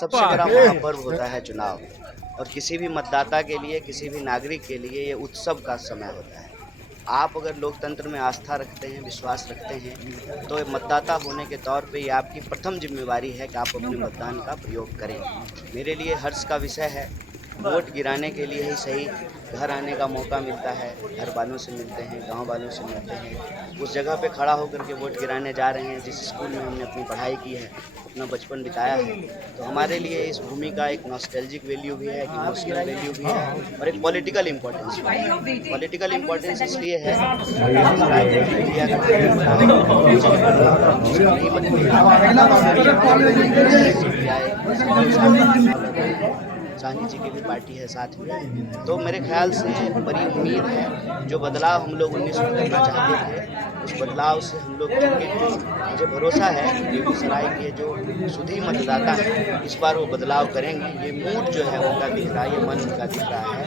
सबसे बड़ा महापर्व होता है चुनाव और किसी भी मतदाता के लिए, किसी भी नागरिक के लिए ये उत्सव का समय होता है। आप अगर लोकतंत्र में आस्था रखते हैं, विश्वास रखते हैं, तो मतदाता होने के तौर पे ये आपकी प्रथम जिम्मेवारी है कि आप अपने मतदान का प्रयोग करें। मेरे लिए हर्ष का विषय है। वोट गिराने के लिए ही सही घर आने का मौका मिलता है, घर वालों से मिलते हैं, गांव वालों से मिलते हैं, उस जगह पे खड़ा होकर के वोट गिराने जा रहे हैं जिस स्कूल में हमने अपनी पढ़ाई की है, अपना बचपन बिताया है। तो हमारे लिए इस भूमि का एक नॉस्टैल्जिक वैल्यू भी है, एक इमोशनल वैल्यू भी है और एक पॉलिटिकल इम्पोर्टेंस भी है। पॉलिटिकल इम्पोर्टेंस इसलिए है साहनी जी की भी पार्टी है साथ में, तो मेरे ख्याल से बड़ी उम्मीद है। जो बदलाव हम लोग 19 में करना चाहते थे, उस बदलाव से हम लोग मुझे भरोसा है कि बेगूसराय के जो सुधी मतदाता हैं इस बार वो बदलाव करेंगे। ये मूड जो है उनका दिख रहा है, ये मन उनका दिख रहा है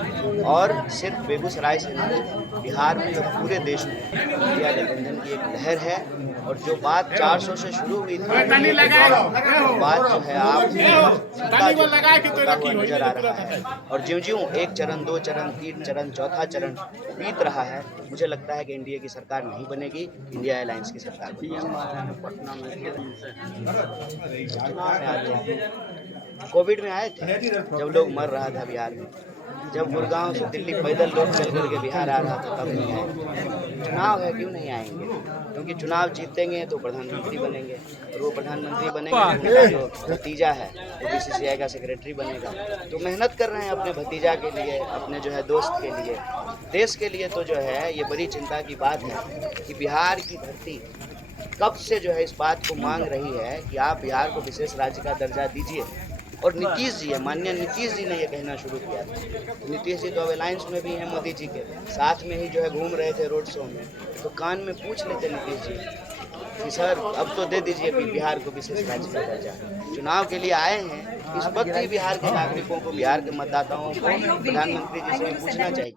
और सिर्फ बेगूसराय से नहीं, बिहार में और पूरे देश में इंडिया गठबंधन की एक लहर है। और जो बात 400 से शुरू हुई थी, बात जो है आप नजर आ रहा है और ज्यों-ज्यों एक चरण, 2 चरण, 3 चरण, चौथा चरण बीत रहा है, मुझे लगता है कि एनडीए की सरकार नहीं बनेगी, इंडिया अलायंस की सरकार बनेगी। कोविड में आए थे जब लोग मर रहा था बिहार में, जब गुड़गांव से दिल्ली पैदल लोग चल करके बिहार आ रहा था, तब नहीं आए। चुनाव है, क्यों नहीं आएंगे? क्योंकि चुनाव जीतेंगे तो प्रधानमंत्री बनेंगे और वो प्रधानमंत्री बनेंगे, उनका जो भतीजा है वो बीसीसीआई का सेक्रेटरी बनेगा। तो मेहनत कर रहे हैं अपने भतीजा के लिए, अपने जो है दोस्त के लिए, देश के लिए। तो जो है ये बड़ी चिंता की बात है कि बिहार की धरती कब से जो है इस बात को मांग रही है कि आप बिहार को विशेष राज्य का दर्जा दीजिए। और नीतीश जी है, माननीय नीतीश जी ने ये कहना शुरू किया था। नीतीश जी तो अब अलायंस में भी हैं मोदी जी के साथ में ही जो है घूम रहे थे रोड शो में, तो कान में पूछ लेते नीतीश जी कि सर अब तो दे दीजिए बिहार को विशेष राज्य का दर्जा। चुनाव के लिए आए हैं, इस वक्त ही बिहार के नागरिकों को, बिहार के मतदाताओं को प्रधानमंत्री जी से पूछना चाहिए।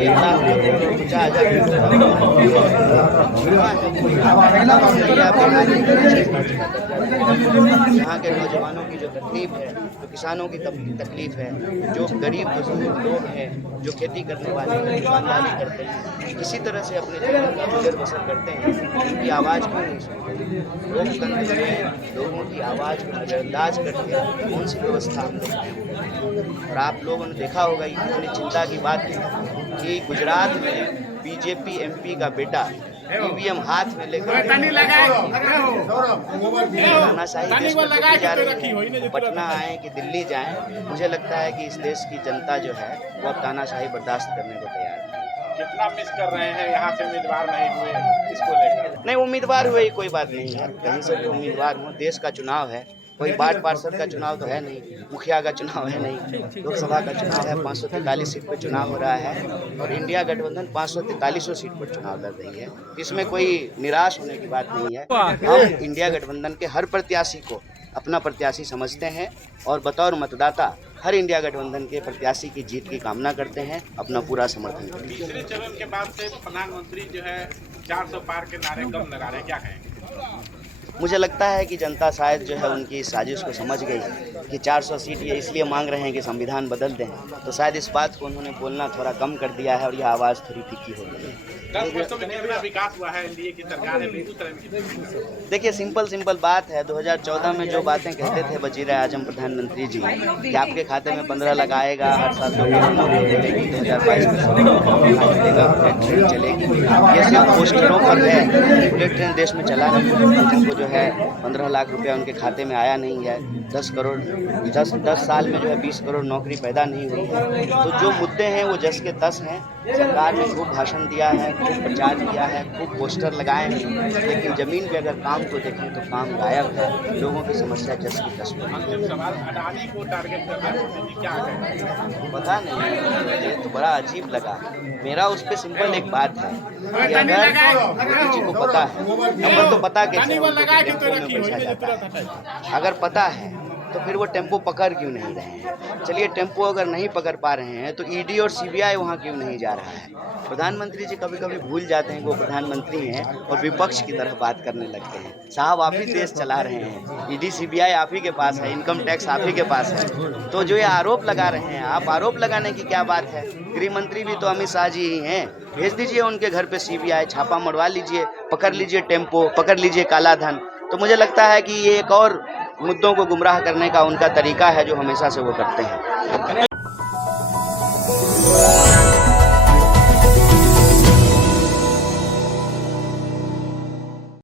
1,50,000 यहाँ के नौजवानों की जो तकलीफ है, जो किसानों की तकलीफ है, जो गरीब बुजुर्ग लोग हैं, जो खेती करने वाले हैं, दुकानदारी करते हैं, किसी तरह से अपने जीवन का गुजर बसर करते हैं, उनकी आवाज़ क्यों नहीं सुनते? लोकतंत्र में लोगों की आवाज़ को नज़रअंदाज करके कौन सी व्यवस्था हम लोग लाएंगे? और आप लोगों ने देखा होगा, ये बड़ी चिंता की बात है कि गुजरात में बीजेपी एमपी का बेटा ईवीएम हाथ में लेकर पटना आए कि दिल्ली जाएं। मुझे लगता है कि इस देश की जनता जो है वो अब तानाशाही बर्दाश्त करने को तैयार है। कितना मिस कर रहे हैं यहाँ से उम्मीदवार नहीं हुए, इसको लेकर? नहीं, उम्मीदवार हुए कोई बात नहीं है, कहीं से भी उम्मीदवार हो, देश का चुनाव है, कोई वार्ड पार्षद का चुनाव तो है नहीं, मुखिया का चुनाव है नहीं, लोकसभा का चुनाव है, 543 सीट पर चुनाव हो रहा है और इंडिया गठबंधन 543 सीट पर चुनाव लड़ रही है। इसमें कोई निराश होने की बात नहीं है। हम इंडिया गठबंधन के हर प्रत्याशी को अपना प्रत्याशी समझते हैं और बतौर मतदाता हर इंडिया गठबंधन के प्रत्याशी की जीत की कामना करते हैं, अपना पूरा समर्थन करते हैं। तीसरे चरण के बाद से प्रधानमंत्री जो है 400 पार के नारे कम लगा रहे, क्या कहेंगे? मुझे लगता है कि जनता शायद जो है उनकी साजिश को समझ गई कि 400 सीट ये इसलिए मांग रहे हैं कि संविधान बदल दें, तो शायद इस बात को उन्होंने बोलना थोड़ा कम कर दिया है और यह आवाज़ थोड़ी फीकी हो गई है। 10 वर्षों में कितना विकास हुआ है एनडीए की सरकार है बेगूसराय में? देखिए, सिंपल बात है, 2014 में जो बातें कहते थे वजीर आजम प्रधानमंत्री जी कि आपके खाते में 15 लाख आएगा, हर साल 2022 में चलेगी, ये सिर्फ पोस्टरों पर है। बुलेट ट्रेन देश में चला नहीं, जिनको जो है 15 लाख रुपया उनके खाते में आया नहीं है, 10 साल में जो है 20 करोड़ नौकरी पैदा नहीं हुई है। तो जो मुद्दे हैं वो जस के तस हैं। सरकार ने खूब भाषण दिया है, खूब प्रचार किया है, खूब पोस्टर लगाए हैं, लेकिन ज़मीन पे अगर काम को देखें तो काम गायब है। लोगों की समस्या जस की तस पर। अडानी को टारगेट कर रहे हैं, क्या कहें? पता नहीं, मुझे तो बड़ा अजीब लगा। मेरा उस पर सिंपल एक बात है कि अगर मोदी जी को पता है, नंबर तो पता कैसे, अगर पता है तो फिर वो टेम्पो पकड़ क्यों नहीं रहे हैं? चलिए टेम्पो अगर नहीं पकड़ पा रहे हैं तो ईडी और सीबीआई वहाँ क्यों नहीं जा रहा है? प्रधानमंत्री जी कभी कभी भूल जाते हैं कि वो प्रधानमंत्री हैं और विपक्ष की तरह बात करने लगते हैं। साहब आप ही देश चला रहे हैं, ईडी सीबीआई आप ही के पास है, इनकम टैक्स आप ही के पास है। तो जो ये आरोप लगा रहे हैं आप, आरोप लगाने की क्या बात है? गृह मंत्री भी तो अमित शाह जी ही हैं। भेज दीजिए उनके घर पे सीबीआई, छापा मरवा लीजिए, पकड़ लीजिए टेम्पो, पकड़ लीजिए काला धन। तो मुझे लगता है कि ये एक और मुद्दों को गुमराह करने का उनका तरीका है जो हमेशा से वो करते हैं।